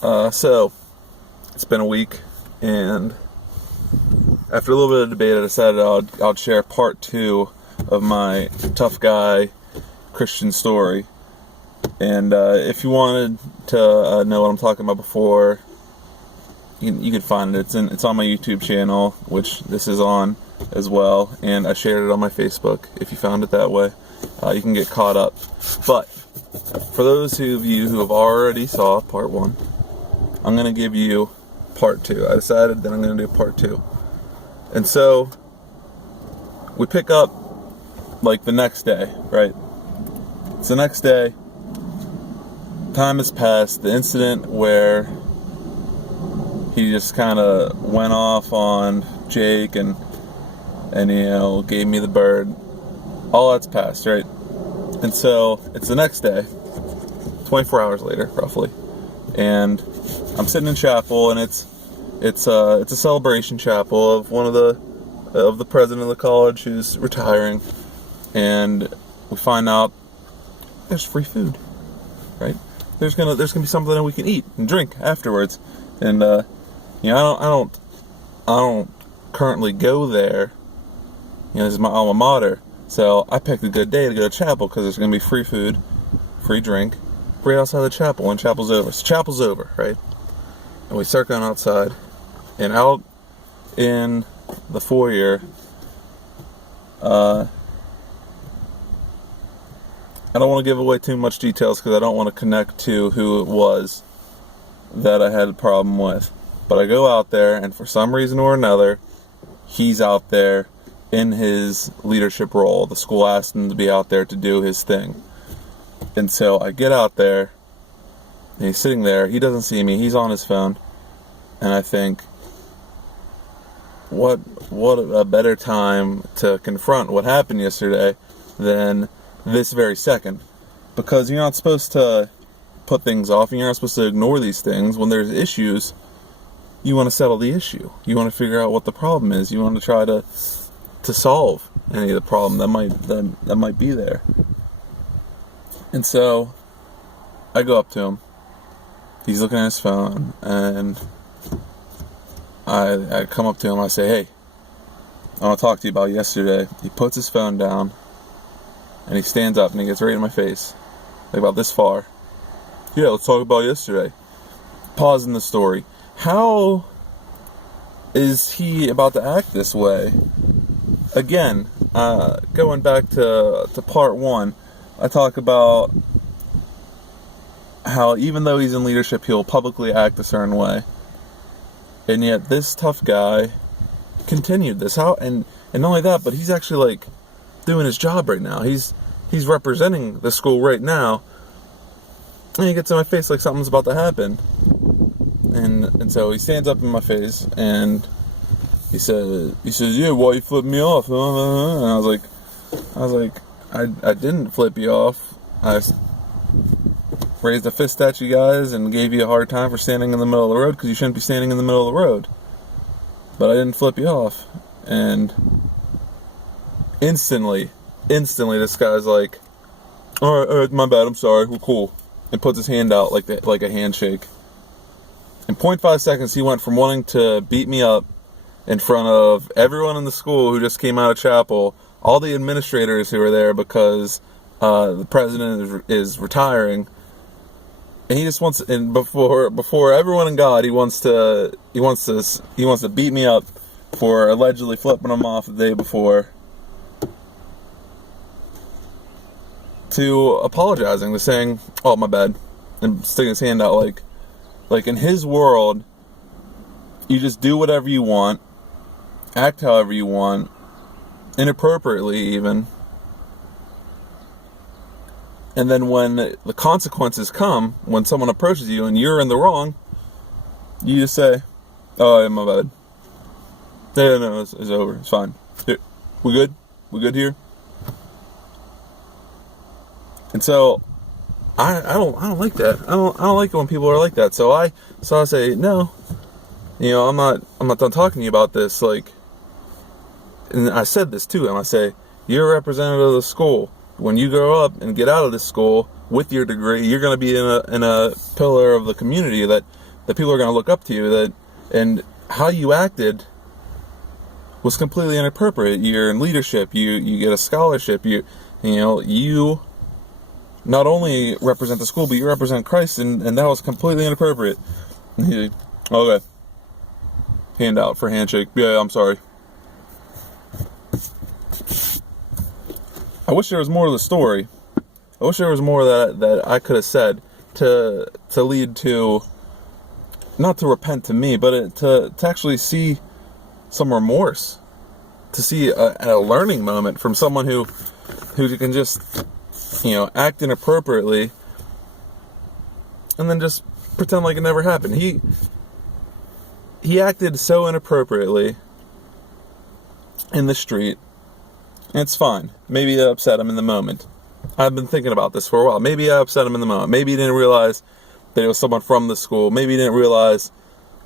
So, it's been a week, and after a little bit of debate, I decided I'd share part 2 of my tough guy Christian story. And if you wanted to know what I'm talking about before, you can find it. It's on my YouTube channel, which this is on as well, and I shared it on my Facebook. If you found it that way, you can get caught up. But for those of you who have already saw part 1, I'm going to give you part 2. I decided that I'm going to do part 2. And so, we pick up, like, the next day, right? It's the next day. Time has passed. The incident where he just kind of went off on Jake and gave me the bird. All that's passed, right? And so, it's the next day, 24 hours later, roughly. And I'm sitting in chapel, and it's a celebration chapel of one of the president of the college who's retiring, and we find out there's free food, right? There's gonna be something that we can eat and drink afterwards, and I don't currently go there. This is my alma mater, so I picked a good day to go to chapel because there's gonna be free food, free drink, right outside the chapel when chapel's over. So chapel's over, right? And we start going outside, and out in the foyer, I don't want to give away too much details because I don't want to connect to who it was that I had a problem with. But I go out there, and for some reason or another, he's out there in his leadership role. The school asked him to be out there to do his thing. And so I get out there, and he's sitting there. He doesn't see me. He's on his phone. And I think, what a better time to confront what happened yesterday than this very second. Because you're not supposed to put things off, and you're not supposed to ignore these things. When there's issues, you want to settle the issue. You want to figure out what the problem is. You want to try to solve any of the problem that might be there. And so I go up to him. He's looking at his phone, and I come up to him. I say, "Hey, I want to talk to you about yesterday." He puts his phone down, and he stands up, and he gets right in my face, like about this far. "Yeah, let's talk about yesterday." Pause in the story. How is he about to act this way? Again, going back to part 1, I talk about how even though he's in leadership, he'll publicly act a certain way. And yet this tough guy continued this. And not only that, but he's actually like doing his job right now. He's representing the school right now. And he gets in my face like something's about to happen. And so he stands up in my face, and he says, "Yeah, why you flip me off?" And I was like, I didn't flip you off. I raised a fist at you guys and gave you a hard time for standing in the middle of the road because you shouldn't be standing in the middle of the road. But I didn't flip you off. And instantly, this guy's like, all right, my bad, I'm sorry, we're cool. And puts his hand out like a handshake. In 0.5 seconds, he went from wanting to beat me up in front of everyone in the school who just came out of chapel, all the administrators who were there because the president is retiring, and he just wants, and before everyone in God, he wants to beat me up for allegedly flipping him off the day before, to apologizing, to saying, "Oh, my bad," and sticking his hand out like in his world, you just do whatever you want, act however you want, inappropriately even. And then when the consequences come, when someone approaches you and you're in the wrong, you just say, "Oh, yeah, my bad. Yeah, no, it's over. It's fine. Here, we good? We good here?" And so I don't like that. I don't like it when people are like that. So I say, "No, I'm not done talking to you about this." And I said this to him. I say, "You're a representative of the school. When you grow up and get out of this school with your degree, you're going to be in a pillar of the community that that people are going to look up to you, and how you acted was completely inappropriate. You're in leadership. You get a scholarship. You not only represent the school, but you represent Christ, and that was completely inappropriate. And he's like, okay. Hand out for handshake. Yeah, I'm sorry. I wish there was more to the story. I wish there was more that I could have said to lead to, not to repent to me, but to actually see some remorse, to see a learning moment from someone who can just, act inappropriately and then just pretend like it never happened. He acted so inappropriately in the street, and it's fine. Maybe that upset him in the moment. I've been thinking about this for a while. Maybe I upset him in the moment. Maybe he didn't realize that it was someone from the school. Maybe he didn't realize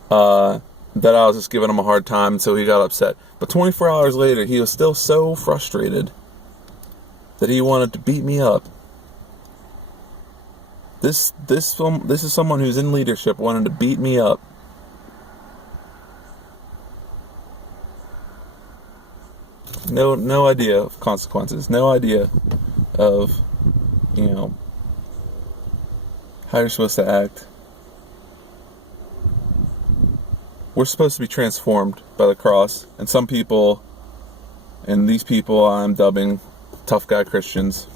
that I was just giving him a hard time, so he got upset. But 24 hours later, he was still so frustrated that he wanted to beat me up. This is someone who's in leadership wanting to beat me up. No idea of consequences. No idea of, how you're supposed to act. We're supposed to be transformed by the cross. And some people, and these people I'm dubbing tough guy Christians,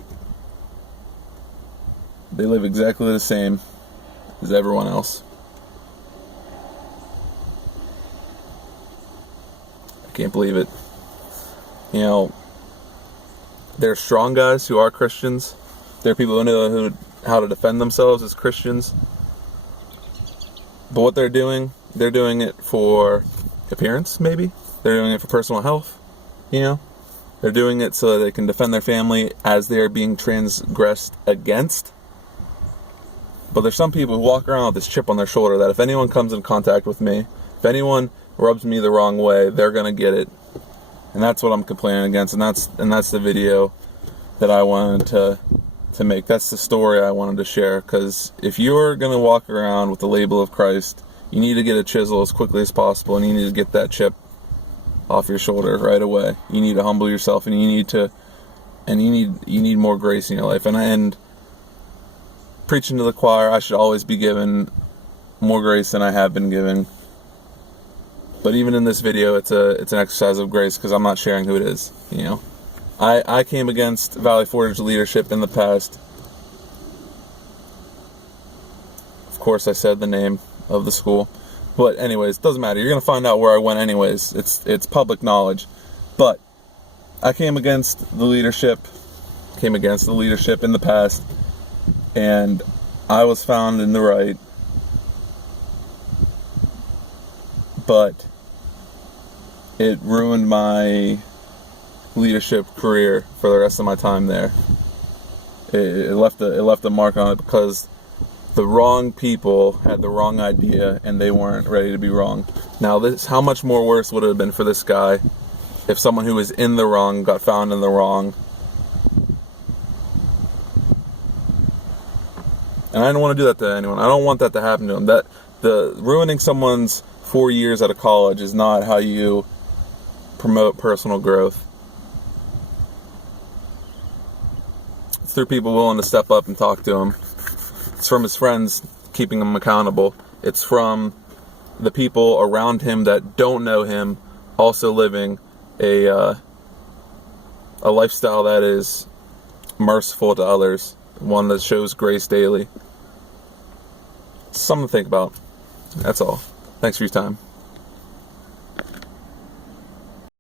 they live exactly the same as everyone else. I can't believe it. There are strong guys who are Christians. There are people who know how to defend themselves as Christians. But what they're doing it for appearance, maybe. They're doing it for personal health, They're doing it so that they can defend their family as they're being transgressed against. But there's some people who walk around with this chip on their shoulder that if anyone comes in contact with me, if anyone rubs me the wrong way, they're going to get it. And that's what I'm complaining against, and that's the video that I wanted to make. That's the story I wanted to share, because if you're going to walk around with the label of Christ, you need to get a chisel as quickly as possible, and you need to get that chip off your shoulder right away. You need to humble yourself, and you need more grace in your life. And preaching to the choir, I should always be given more grace than I have been given. But even in this video, it's an exercise of grace, because I'm not sharing who it is. I came against Valley Forge leadership in the past. Of course, I said the name of the school, but anyways, doesn't matter. You're gonna find out where I went anyways. It's public knowledge. But I came against the leadership in the past, and I was found in the right. But it ruined my leadership career for the rest of my time there. It left a mark on it, because the wrong people had the wrong idea and they weren't ready to be wrong. Now, how much more worse would it have been for this guy if someone who was in the wrong got found in the wrong? And I don't want to do that to anyone. I don't want that to happen to him. The ruining someone's 4 years out of college is not how you promote personal growth. It's through people willing to step up and talk to him. It's from his friends keeping him accountable. It's from the people around him that don't know him also living a lifestyle that is merciful to others, one that shows grace daily. Something to think about. That's all. Thanks for your time.